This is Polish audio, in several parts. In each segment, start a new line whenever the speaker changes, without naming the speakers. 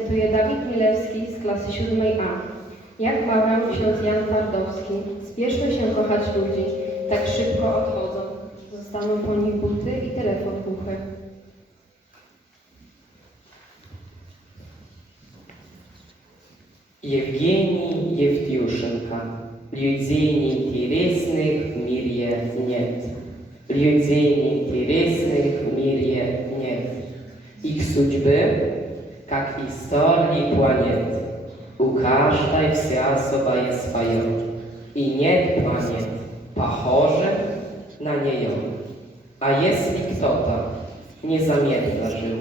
wyrecytuje Dawid Milewski z klasy 7A. Jak mawiał ksiądz Jan Twardowski, spieszmy się kochać ludzi, tak szybko odchodzą. Zostaną po nich buty i telefon głuchy.
Евгений Евтюшенко. Людей неинтересных в мире нет. Людей неинтересных в мире нет. Их судьбы, как истории планет. У каждой вся особое свое. И нет планет, похожих на нее. А если кто-то незаметно жил,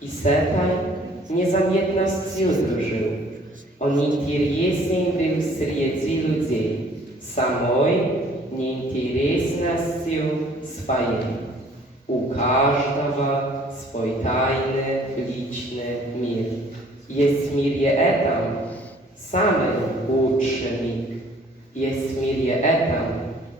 и с этой незаметностью дружил, он интересен был среди людей, самой неинтересностью своей. У каждого свой тайный mir. Jest mir je etam, samej utrzymi. Jest mir je etam,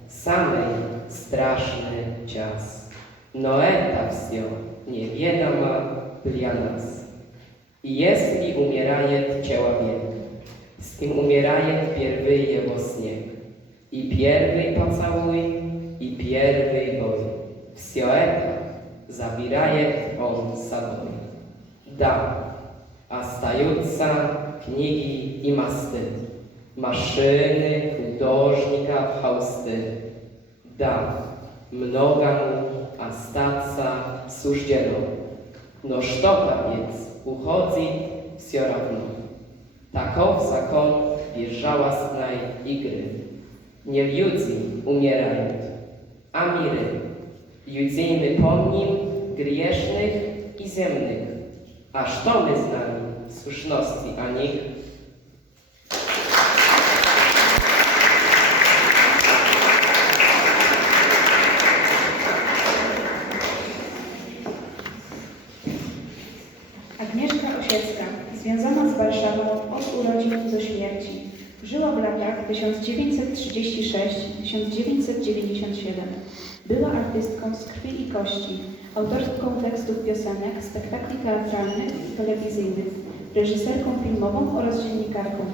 samej straszny cias. Noetas jo, nie wiadoma dla nas. I jeśli umieraje ciała wiek, z tym umierajet pierwy jego snieg. I pierwy pocałuj, i pierwy boj. Wsioeta zawiraje on sadownik с собой. Да, остаются книги и мосты, машины, художников, холсты. Да, многому остаться суждено. Но что-то ведь уходит все равно. Таков закон безжалостной игры. Не люди умирают, а миры. Людей мы помним грешных и земных. А что мы знаем в сущности о них?
Agnieszka Osiecka, związana z Warszawą od urodzin do śmierci. Żyła w latach 1936-1997. Była artystką z krwi i kości, autorką tekstów piosenek, spektakli teatralnych i telewizyjnych, reżyserką filmową oraz dziennikarką.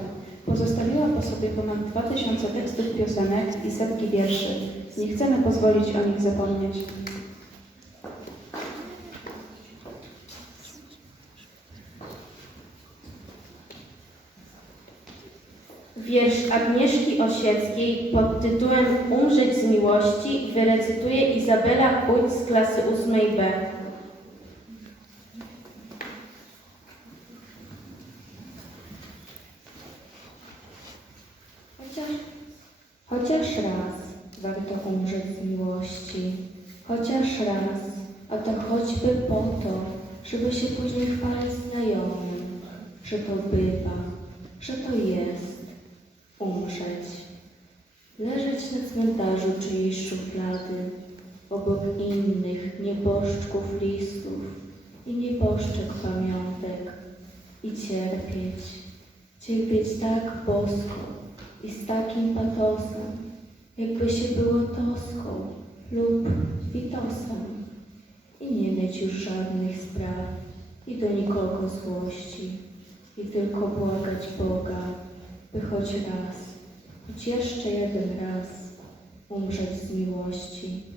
Pozostawiła po sobie ponad 2000 tekstów piosenek i setki wierszy. Nie chcemy pozwolić o nich zapomnieć.
Wiersz Agnieszki Osieckiej pod tytułem Umrzeć z miłości wyrecytuje Izabela Kujc z klasy 8B.
Chociaż, chociaż raz warto umrzeć z miłości, chociaż raz, a to choćby po to, żeby się później chwalić znajomym, że to bywa, że to jest umrzeć. Leżeć na cmentarzu czyjejś szuflady, obok innych nieboszczków listów i nieboszczek pamiątek i cierpieć, cierpieć tak bosko, i z takim patosem, jakby się było toską lub witosem. I nie mieć już żadnych spraw i do nikogo złości. I tylko błagać Boga, by choć raz, choć jeszcze jeden raz umrzeć z miłości.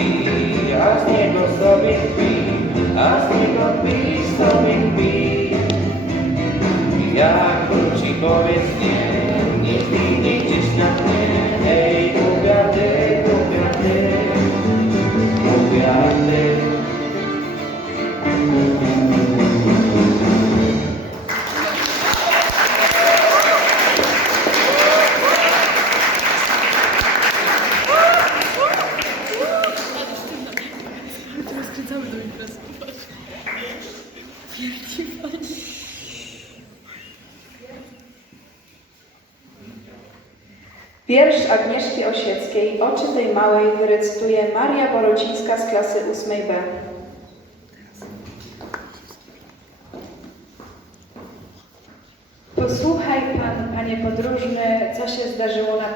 Tańczy kwi, a z niego sobie kwi, a z niego kwi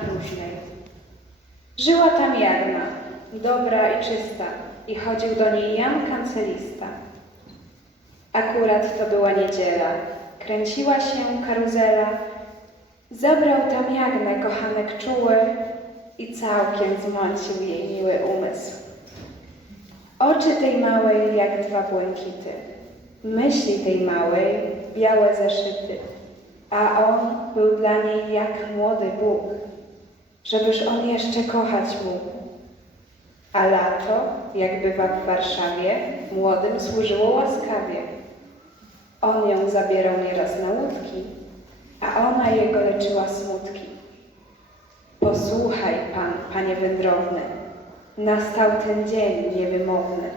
próżnej. Żyła tam Jagna, dobra i czysta, i chodził do niej Jan Kancelista. Akurat to była niedziela, kręciła się karuzela, Zabrał tam Jagnę kochanek czuły i całkiem zmącił jej miły umysł. Oczy tej małej jak dwa błękity, myśli tej małej białe zeszyty, a on był dla niej jak młody Bóg, żebyż on jeszcze kochać mógł. A lato, jak bywa w Warszawie, młodym służyło łaskawie. On ją zabierał nieraz na łódki, a ona jego leczyła smutki. Posłuchaj Pan, Panie wędrowny, nastał ten dzień niewymowny.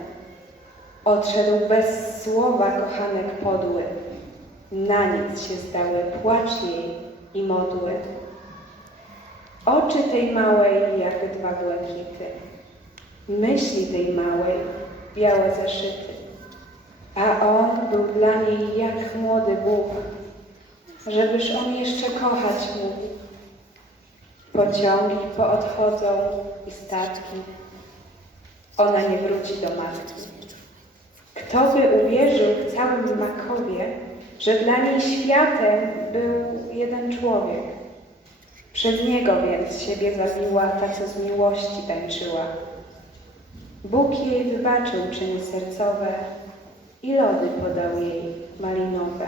Odszedł bez słowa kochanek podły, na nic się zdały płacz jej i modły. Oczy tej małej jak dwa błękity, myśli tej małej białe zeszyty, a on był dla niej jak młody Bóg, żebyż on jeszcze kochać mógł. Pociągi poodchodzą i statki. Ona nie wróci do matki. Kto by uwierzył w całym Makowie, że dla niej światem był jeden człowiek? Przez niego więc siebie zabiła ta, co z miłości tańczyła. Bóg jej wybaczył czyny sercowe i lody podał jej malinowe.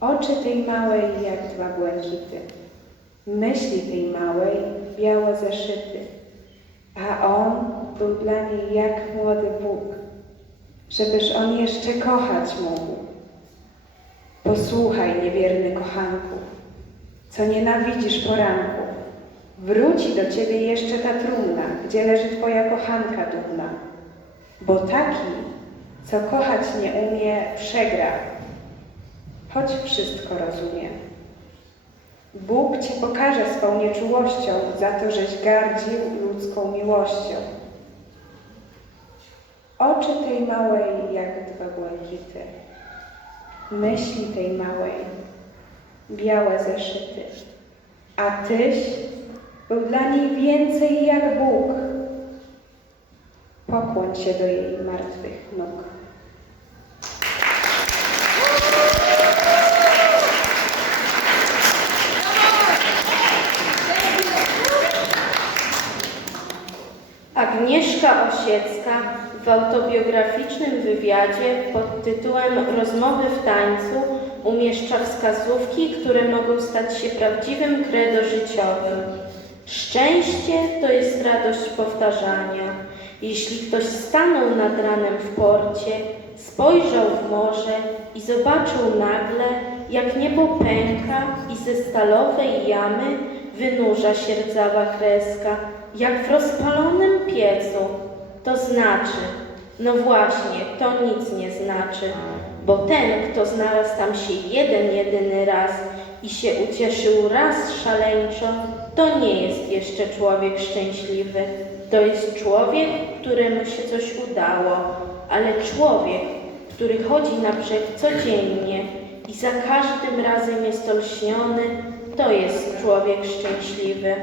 Oczy tej małej jak dwa błękity, myśli tej małej białe zeszyty, a on był dla niej jak młody Bóg, żebyż on jeszcze kochać mógł. Posłuchaj, niewierny kochanku, co nienawidzisz poranku. Wróci do ciebie jeszcze ta trumna, gdzie leży twoja kochanka dumna. Bo taki, co kochać nie umie, przegra, choć wszystko rozumie. Bóg ci pokaże swą nieczułością za to, żeś gardził ludzką miłością. Oczy tej małej jak dwa błękity, myśli tej małej białe zeszyty, a tyś był dla niej więcej jak Bóg. Pokłoń się do jej martwych nóg.
Agnieszka Osiecka w autobiograficznym wywiadzie pod tytułem Rozmowy w tańcu umieszcza wskazówki, które mogą stać się prawdziwym credo życiowym. Szczęście to jest radość powtarzania. Jeśli ktoś stanął nad ranem w porcie, spojrzał w morze i zobaczył nagle, jak niebo pęka i ze stalowej jamy wynurza się rdzawa kreska, jak w rozpalonym piecu, to znaczy, no właśnie, to nic nie znaczy, bo ten, kto znalazł tam się jeden, jedyny raz i się ucieszył raz szaleńczo, to nie jest jeszcze człowiek szczęśliwy. To jest człowiek, któremu się coś udało, ale człowiek, który chodzi na brzeg codziennie i za każdym razem jest olśniony, to jest człowiek szczęśliwy.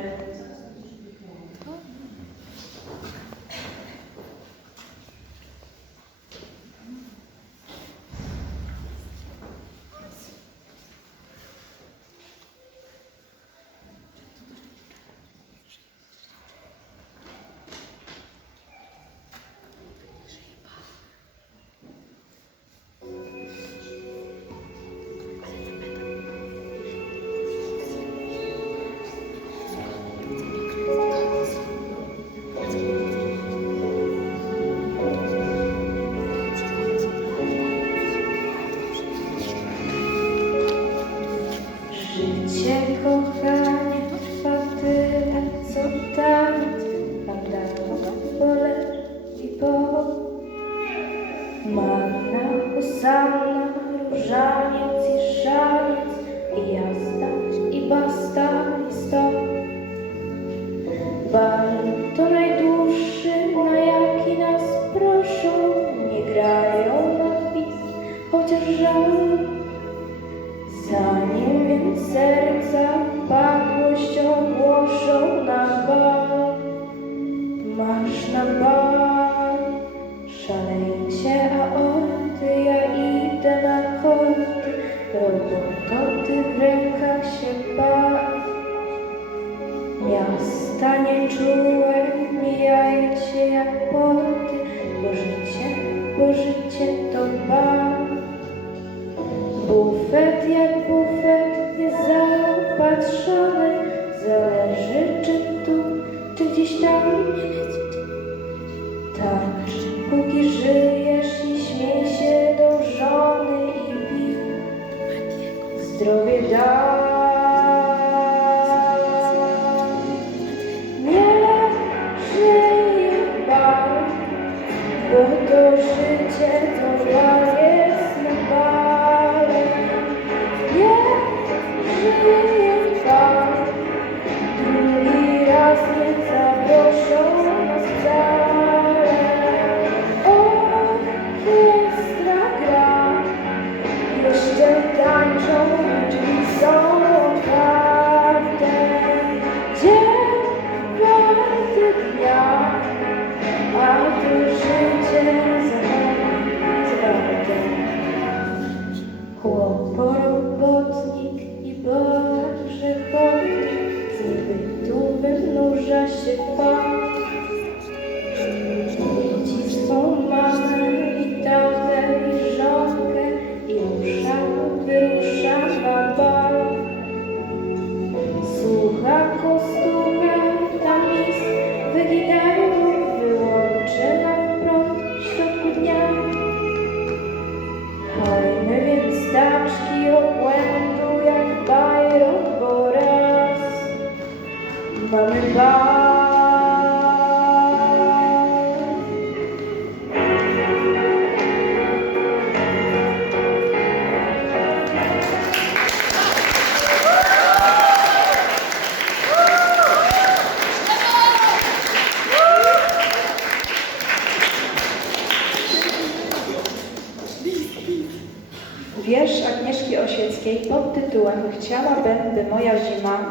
Miasta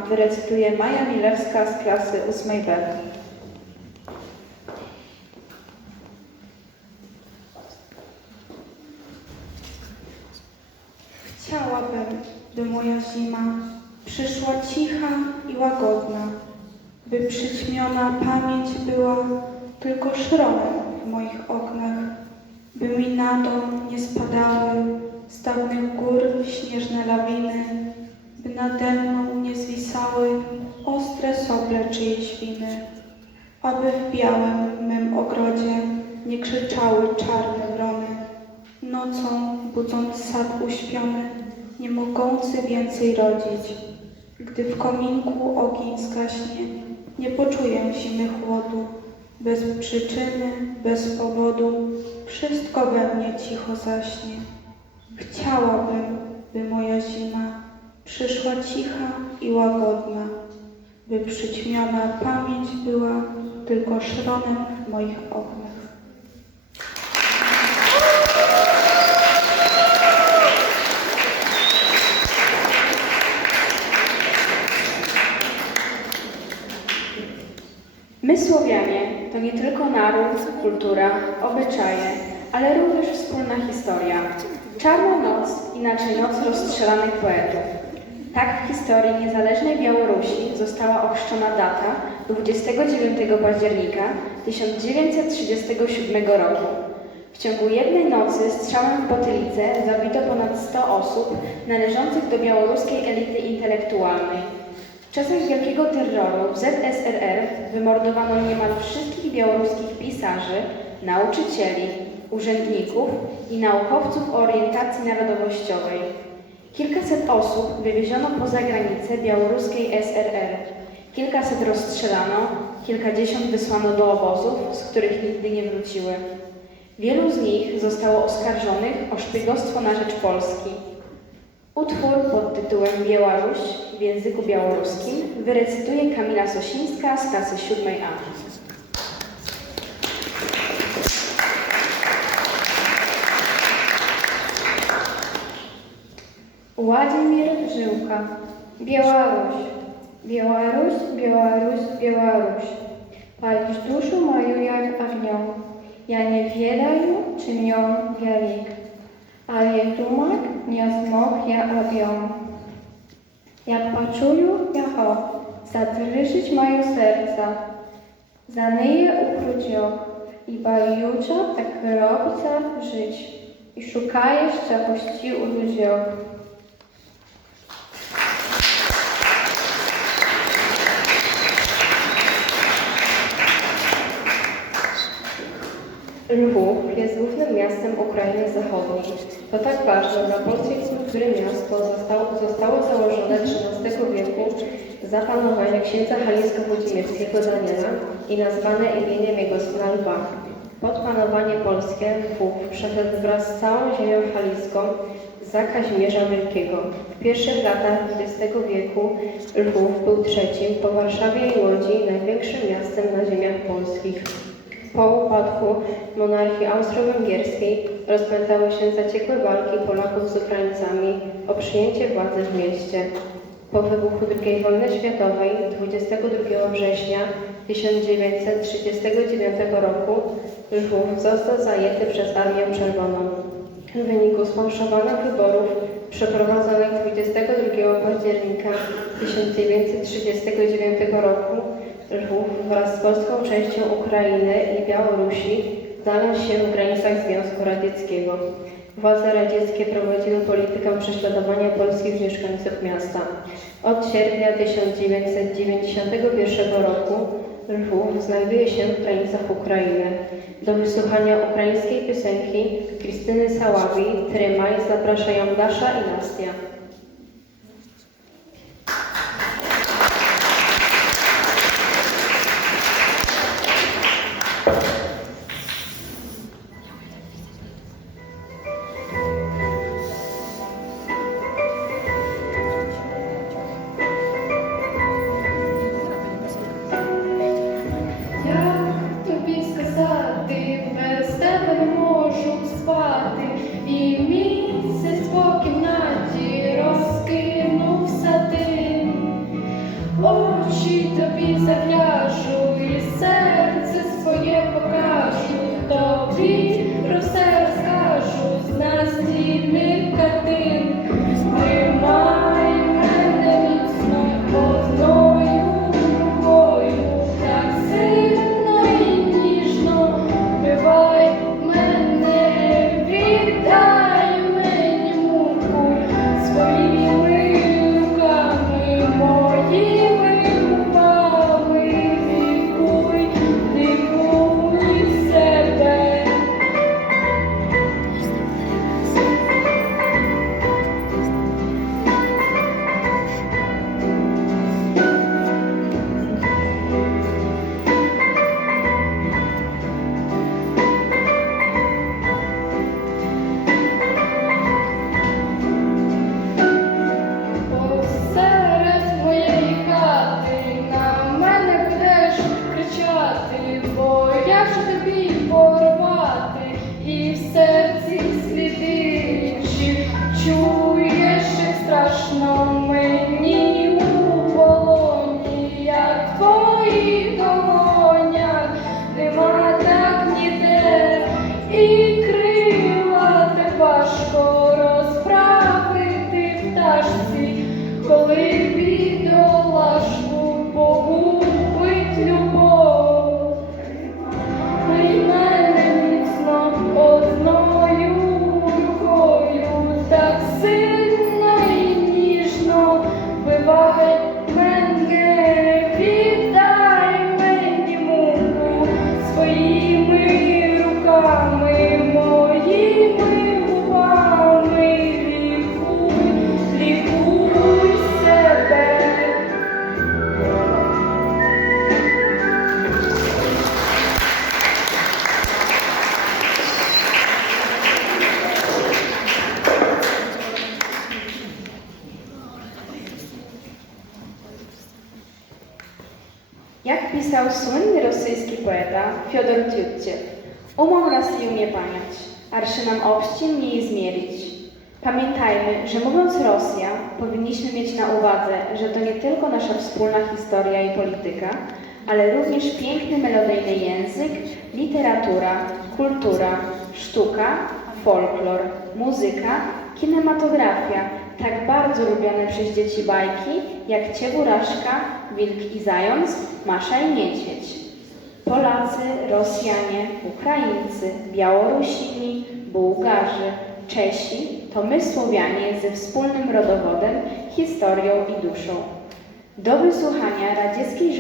wyrecytuje Maja Milewska z klasy 8B. Chciałabym, by moja zima przyszła cicha i łagodna, by przyćmiona pamięć była tylko szronem w moich oknach, by mi na dom nie spadały z dawnych gór śnieżne lawiny, nade mną nie zwisały ostre sople czyjejś winy, aby w białym mym ogrodzie nie krzyczały czarne wrony, nocą budząc sad uśpiony, nie mogący więcej rodzić. Gdy w kominku ogień zgaśnie, nie poczuję zimy chłodu, bez przyczyny, bez powodu, wszystko we mnie cicho zaśnie. Chciałabym, przyszła cicha i łagodna, by przyćmiona pamięć była tylko szronem w moich oknach.
My Słowianie to nie tylko naród, kultura, obyczaje, ale również wspólna historia. Czarna noc, inaczej noc rozstrzelanych poetów. Tak w historii niezależnej Białorusi została ochrzczona data 29 października 1937 roku. W ciągu jednej nocy strzałem w potylicę zabito ponad 100 osób należących do białoruskiej elity intelektualnej. W czasach Wielkiego Terroru w ZSRR wymordowano niemal wszystkich białoruskich pisarzy, nauczycieli, urzędników i naukowców o orientacji narodowościowej. Kilkaset osób wywieziono poza granice białoruskiej SRR. Kilkaset rozstrzelano, kilkadziesiąt wysłano do obozów, z których nigdy nie wróciły. Wielu z nich zostało oskarżonych o szpiegostwo na rzecz Polski. Utwór pod tytułem Białoruś w języku białoruskim wyrecytuje Kamila Sosińska z klasy 7A. Władimir Żyłka. Białoruś. Białoruś, Białoruś, Białoruś. Palisz duszu moją jak ognią Ja nie wiedаю, czym ją wielk Ale dumak nie zmógł ja objął Jak poczuju, ja ho. Zadrżyć moje serca. Zaneje ukróciok I bajucza tak robca żyć. I szukajesz czegości u ludziach Lwów jest głównym miastem Ukrainy Zachodniej. To tak ważne dla polskiej struktury miasto zostało, zostało założone XIII wieku za panowania księcia Halisko-Włodzimierskiego Daniela i nazwane imieniem jego syna Lwa. Pod panowanie polskie Lwów przeszedł wraz z całą ziemią haliską za Kazimierza Wielkiego. W pierwszych latach XX wieku Lwów był trzecim po Warszawie i Łodzi największym miastem na ziemiach polskich. Po upadku monarchii austro-węgierskiej rozpętały się zaciekłe walki Polaków z Ukraińcami o przyjęcie władzy w mieście. Po wybuchu II wojny światowej 22 września 1939 roku Lwów został zajęty przez Armię Czerwoną. W wyniku sfałszowanych wyborów przeprowadzonych 22 października 1939 roku wraz z polską częścią Ukrainy i Białorusi znalazł się w granicach Związku Radzieckiego. Władze radzieckie prowadziły politykę prześladowania polskich mieszkańców miasta. Od sierpnia 1991 roku
Lwów znajduje się w granicach Ukrainy. Do wysłuchania ukraińskiej piosenki Krystyny Saławi Trymaj zapraszają Dasza i Nastia.
To nie tylko nasza wspólna historia i polityka, ale również piękny melodyjny język, literatura, kultura, sztuka, folklor, muzyka, kinematografia, tak bardzo lubione przez dzieci bajki, jak Ciewuraszka, Wilk i Zając, Masza i Niedźwiedź. Polacy, Rosjanie, Ukraińcy, Białorusini, Bułgarzy, Czesi to my Słowianie ze wspólnym rodowodem, historią i duszą. Do wysłuchania radzieckiej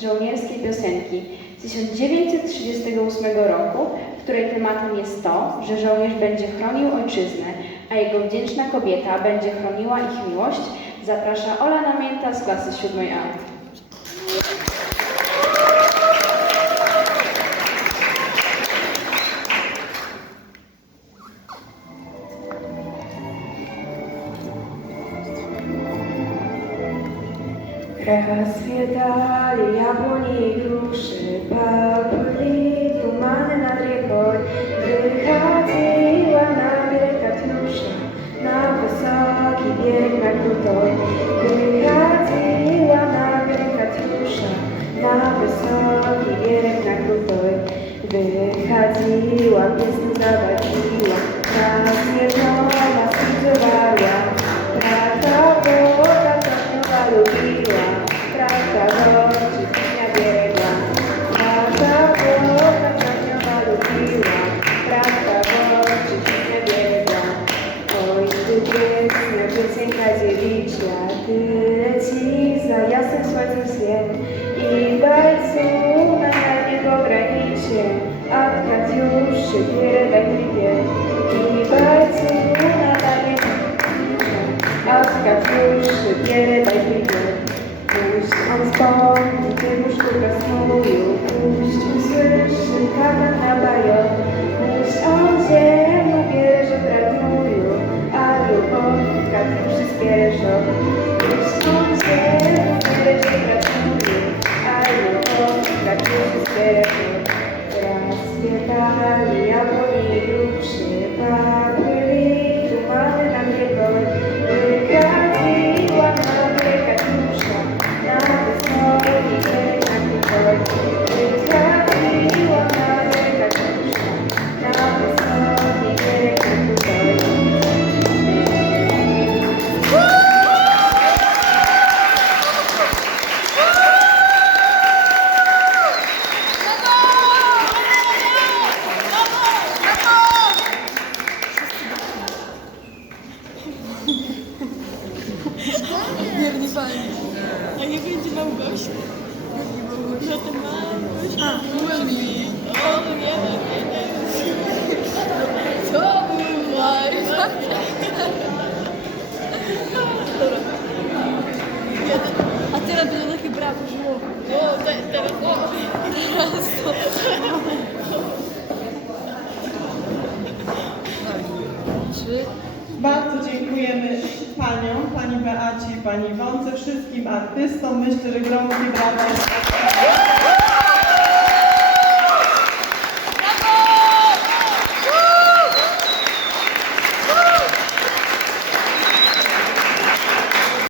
żołnierskiej, piosenki z 1938 roku, której tematem jest to, że żołnierz będzie chronił ojczyznę, a jego wdzięczna kobieta będzie chroniła ich miłość, zaprasza Ola Namięta z klasy 7A.
Rozkwietali jabłoni i gruszy, papuli nad rieką. Wychodziła nagle Katiusza na wysoki bieg na krótoj. Wychodziła nagle Katiusza na wysoki bieg na krótoj. Wychodziła, piesń zabawiła, jednoma spiżowała. Prawda Boga stopniowa Пусть он вспомнит девушку до снова